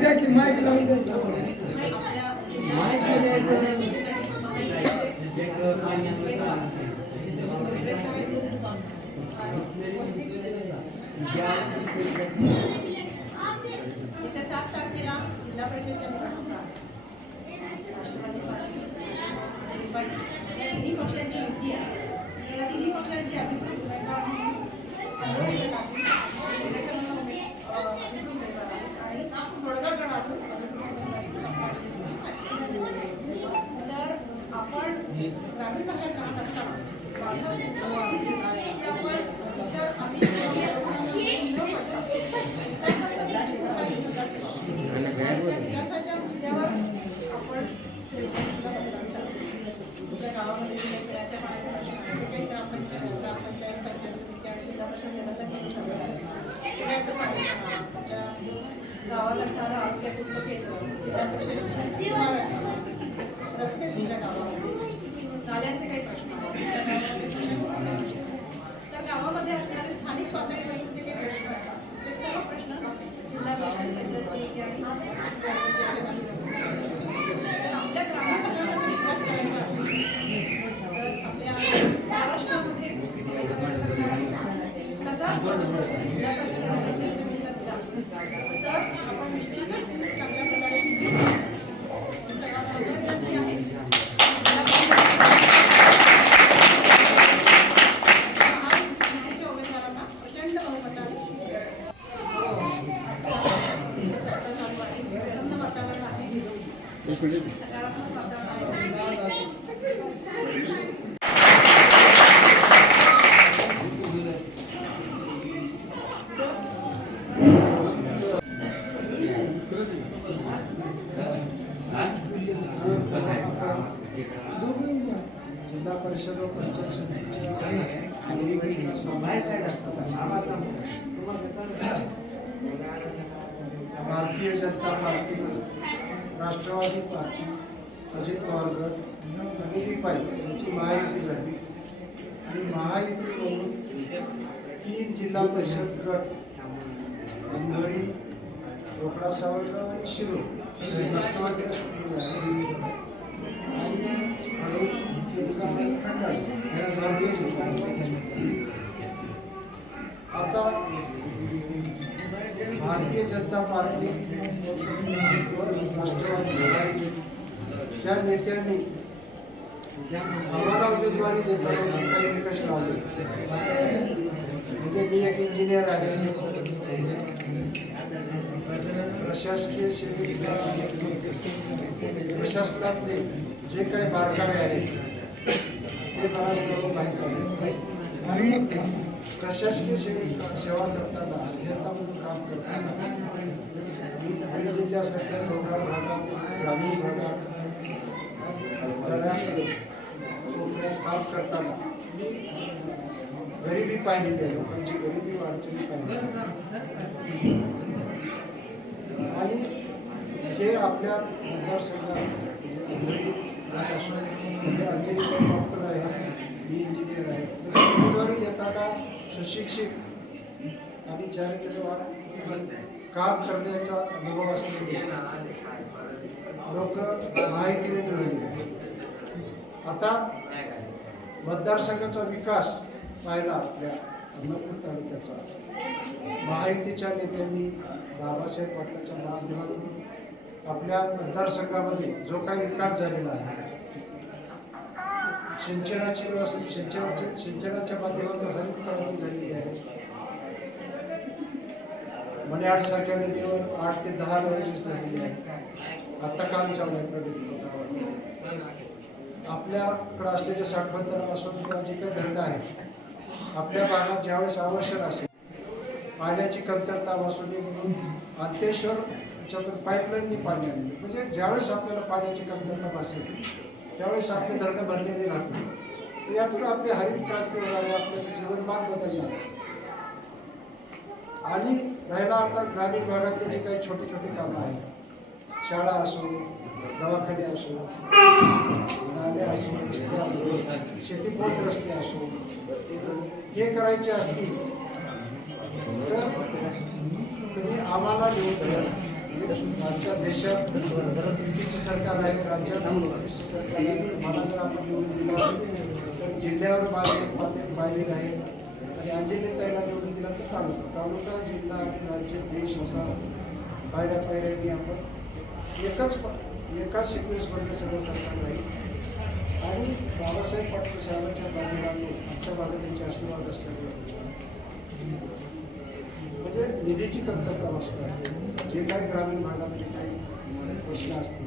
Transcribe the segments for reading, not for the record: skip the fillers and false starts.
द्या की माईक लावून द्या. येत्या 7 तारखेला जिल्हा परिषदच्या निवडणुका राष्ट्रवादी पार्टी या तिन्ही पक्षांची युती आहे. या तिन्ही पक्षांची अधिकृत उमेदवार आणि थोडगा गणातून तर आपण ग्रामीण भागात राहत असताना विकासाच्या मुद्द्यावर आपण तुमच्या गावामध्ये पिण्याच्या पाण्याचा प्रश्न आहे, काही ग्रामपंचायत समित्या जिल्हा परिषद लेवलला घेऊ शकतात. पिण्याचं पाणी तुमच्या गावाला असणारं आरोग्याचं केंद्र, जिल्हा परिषदेची इमारत, रस्ते तुमच्या गावामध्ये, नाल्यांचे काही प्रश्न आहेत, तर गावामध्ये असणारे स्थानिक पातळीवरचे काही प्रश्न असतात ते सर्व प्रश्न जिल्हा परिषद पंचायत आणि आपल्या ग्रामीण भागाचा विकास करायचा असेल तर आपल्या महाराष्ट्रामध्ये तसाच जिल्हा परिषद पंचायतीचा दिला तर आपण निश्चितच चांगल्या प्रकारे उमेदवारांना प्रचंड बहुमताने प्रसन्न वातावरण आहे, सकारात्मक वातावरण आहे. जिल्हा परिषद व पंचायत समितीच्या भारतीय जनता पार्टी, राष्ट्रवादी पार्टी, अजित पवार गट आणि रिपाई यांची महायुती झाली आणि महायुतीकडून 3 जिल्हा परिषद गट अंधोरी, रोकडा सावरगाव आणि शिरूर राष्ट्रवादीला सुटलेले आहे आणि आता भारतीय जनता पार्टी व राष्ट्रवादीच्या नेत्यांनी आम्हाला उमेदवारी देताना काही निकष लावले. म्हणजे मी एक इंजिनियर आहे, प्रशासकीय सेवेचा प्रशासनातले जे काही बारकावे आहेत ते मला सर्व माहीत आहे आणि प्रशासकीय सेवा करताना अभियंता म्हणून काम करताना बीड जिल्ह्यासारख्या डोंगराळ भागात, ग्रामीण भागात, काम करताना गरिबी पाहिलेली आहे, लोकांची गरिबी अडचणी पाहिली आणि हे आपल्या मतदारसंघात डॉक्टर आहे, मी इंजिनियर आहे, उमेदवारी देताना सुशिक्षित आणि चॅरिटेबल काम करण्याचा अनुभव असलेले लोक माहितीने मिळवले. आता मतदारसंघाचा विकास पाहिला आपल्या अहमदपूर तालुक्याचा महायुतीच्या नेत्यांनी बाबासाहेब पाटलांच्या माध्यमातून आपल्या मतदारसंघामध्ये जो काही विकास झालेला आहे, सिंचनाची व्यवस्था, सिंचनाच्या माध्यमातून हरित क्रांती झालेली आहे. मण्याड सारख्या नदीवर 8 ते 10 वर्षी झालेली आहे. आता काम चालू आहे प्रगती पथावर. आपल्याकडे असलेल्या साठवणतरापासून जे काही धरणं आहे, आपल्या भागात ज्यावेळेस आवश्यक असेल, पाण्याची कमतरता भासून अंतेश्वर त्याच्यातून पाईपलाईननी पाणी आणले, म्हणजे ज्यावेळेस आपल्याला पाण्याची कमतरता भासेल त्यावेळेस आपले धरणं भरलेले राहतील. यातून आपली हरित क्रांती होणार, आपलं जीवनमान बदलणार. आणि राहिला आता ग्रामीण भागातले जे काही छोटी छोटी कामं आहेत, शाळा असो, दवाखाने असो, नाले असो, रस्ते असो, शेतीपोत रस्ते असो, हे करायचे असतील तर तुम्ही आम्हाला निवडून आजच्या देशात युतीचं सरकार आहे, राज्यात युतीचं सरकार आहे. मला जर आपण निवडून दिलं तर जिल्ह्यावर बाहेर आहे आणि अंजली ताईला निवडून दिला तर तालुका जिल्हा आणि राज्य देश असा पायऱ्यांनी आपण एकाच सिक्वेन्समध्ये सगळं सरकार राहील. आणि बाबासाहेब पाटील साहेबांच्या पाठीमागे आमच्या भागात त्यांचे आशीर्वाद असल्यामुळे म्हणजे निधीची कमतरता असतात. जे काही ग्रामीण भागातले काही प्रश्न असतील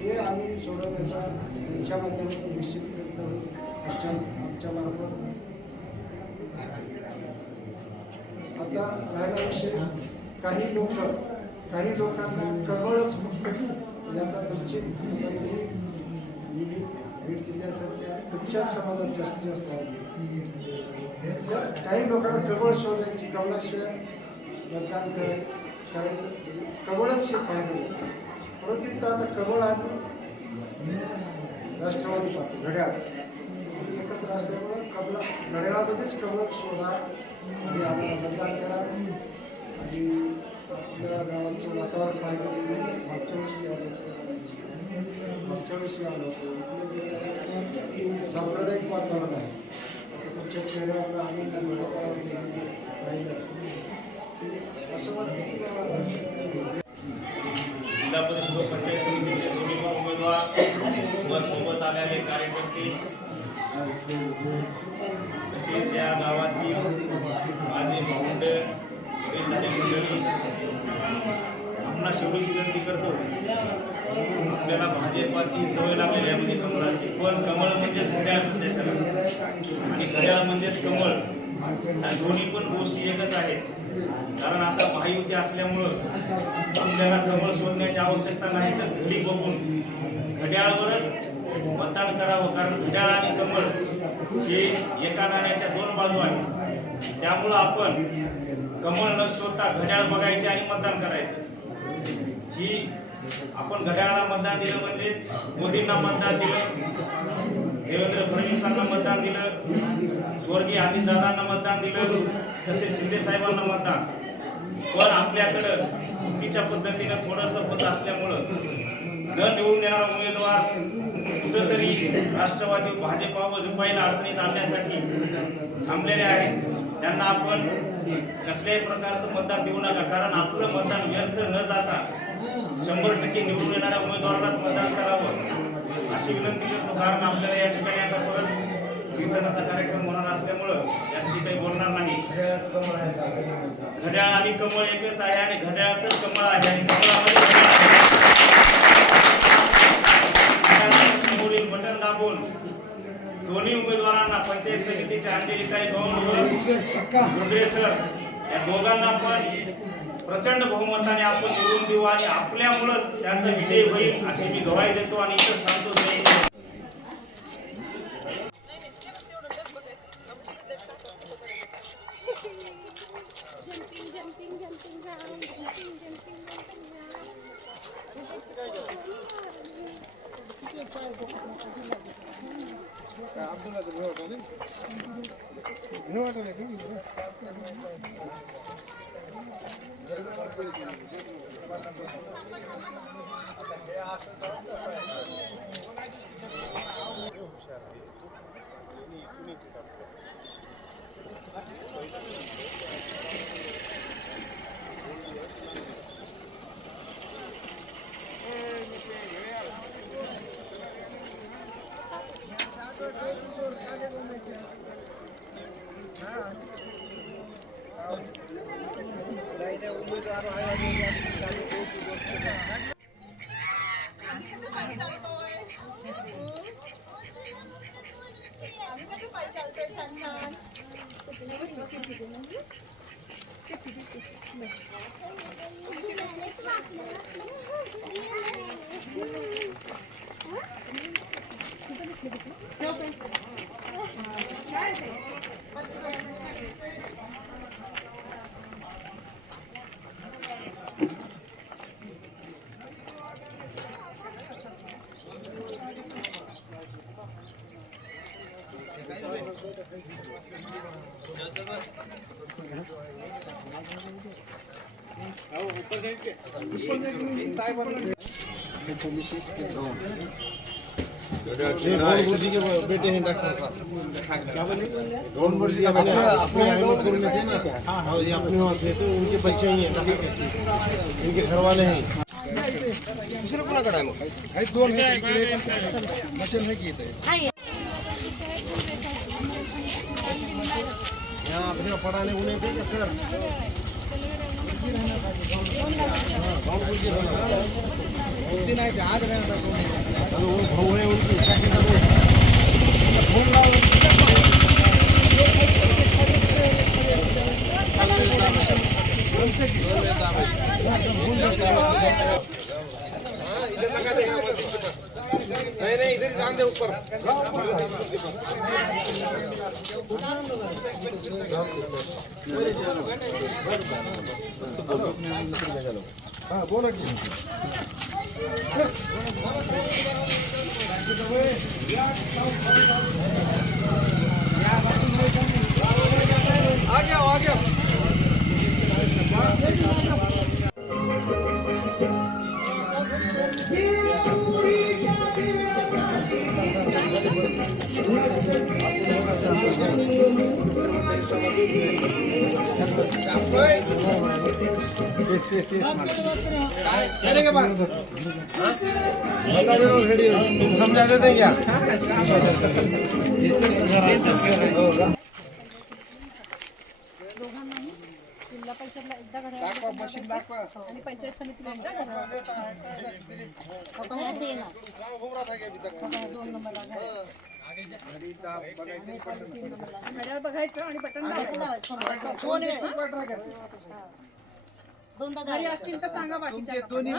ते आम्ही सोडवण्याचा त्यांच्या माध्यमातून निश्चित प्रयत्न आमच्या मार्फत. आता राहिला विषय काही लोकांना कमळच याचा पंचित बीड जिल्ह्यासारख्या कुठच्या समाजात जास्तीत जास्त आहे. काही लोकांना कमळ शोधायची, कमळाशिवाय मतदान करायचं कमळच पाहिजे. परंतु तिथं आता कमळ आणि राष्ट्रवादी पार्टी घड्याळ एकत्र असल्यामुळं घड्याळामध्येच कमळ शोधा आणि आम्हाला मतदान करा. आणि आपल्या गावाचं वातावरण पाहिजे. मागच्या वर्षी आलो सांप्रदायिक वातावरण आहे. तुमच्या चेहऱ्यावर आनंद राहिलं असं वाटतं. जिल्हा परिषद व पंचायत समितीचे दोन्ही उमेदवार व सोबत आलेले कार्यकर्ते तसेच या गावातील माझे भावंड वडीलधारी मंडळी आपणास एवढीच विनंती करतो. आपल्याला भाजपाची सवय लागलेली आहे म्हणजे कमळाची, पण कमळ म्हणजेच घड्याळ संदेशाला आणि घड्याळ म्हणजेच कमळ. या दोन्ही पण गोष्टी एकच आहेत. कारण आता महायुती असल्यामुळं आपल्याला कमळ शोधण्याची आवश्यकता नाही, तर घडी बघून घड्याळवरच मतदान करावं. कारण घड्याळ आणि कमळ हे एका नाण्याच्या दोन बाजू आहेत. त्यामुळं आपण कमळ न शोधता घड्याळ बघायचे आणि मतदान करायचं. ही आपण घड्याळाला मतदान दिलं म्हणजेच मोदींना मतदान दिलं, देवेंद्र फडणवीसांना मतदान दिलं, स्वर्गीय अजितदादांना मतदान दिलं, तसेच शिंदे साहेबांना मतदान. पण आपल्याकडं चुकीच्या पद्धतीनं थोडंसं पद असल्यामुळं न निवडून येणारा उमेदवार कुठंतरी राष्ट्रवादी भाजपावर रिपाईला अडचणीत आणण्यासाठी थांबलेले आहेत. त्यांना आपण कसल्याही प्रकारचं मतदान देऊ नका. कारण आपलं मतदान व्यर्थ न जाता 100% निवडून येणाऱ्या उमेदवारालाच मतदान करावं अशी विनंती करतो. कारण आपल्याला या ठिकाणी आता परत कीर्तनाचा कार्यक्रम होणार असल्यामुळं जास्ती काही बोलणार नाही. घड्याळ आणि कमळ एकच आहे आणि घड्याळातच कमळ आहे आणि कमळामध्ये समोरील बटन दाबून दोन्ही उमेदवारांना पंचायत समितीच्या अंजलीताई गौंडरे सर या दोघांना पण प्रचंड बहुमताने आपण निवडून देऊ आणि आपल्यामुळेच त्यांचा विजय होईल अशी मी ग्वाही देतो आणि इथं थांबतो. बेटे हैं डॉक्टर साहब ड्रोन वर्दी का मैंने अपने आईएमएल में थे ना हाँ ये अपने वहाँ थे तो उनके बच्चे ही हैं इनके घर वाले हैं दुसरं कोणाकडे आहे मग काही दोन मशीन आहे की इथे यहाँ अपने पढ़ाने उन्हें थे क्या सर दिन आहे ते आज राहणार वो भाऊ है उनकी नहीं नहीं इधर ध्यान दे ऊपर हाँ बोलो की आ गया तुम समझा देते क्या दोघांनाही जिल्हा परिषदला एकदा घड्याळ आणि पंचायत समितीला एकदा दोन नंबरला घड्याळ बघायचं आणि बटन दोनदा घरी असतील तर सांगा बाकीच्या दोन्ही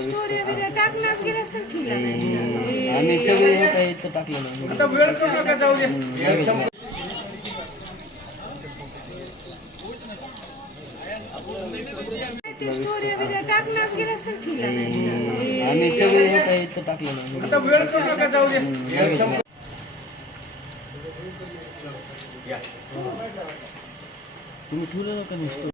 स्टोरी वगैरे टाकण्यास गेला असेल ठीक आहे आम्ही सगळे हे काही इथं टाकलेलं आहे. आता वेळ सोडू नका जाऊ दे स्टोरी वगैरे टाकण्यास गेला असेल ठीक आहे आम्ही सगळे हे काही इथं टाकलेलं आहे. आता वेळ सोडू नका जाऊ दे तुम्ही ठेवलं नका नुसतं.